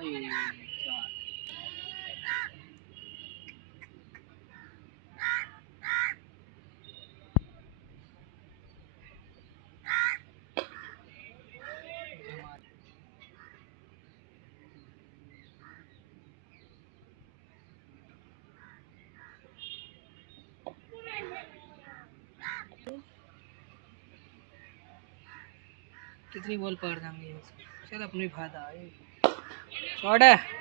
भाई चार। कितनी बॉल पार देंगे, चल अपनी फायदा है। शॉट है।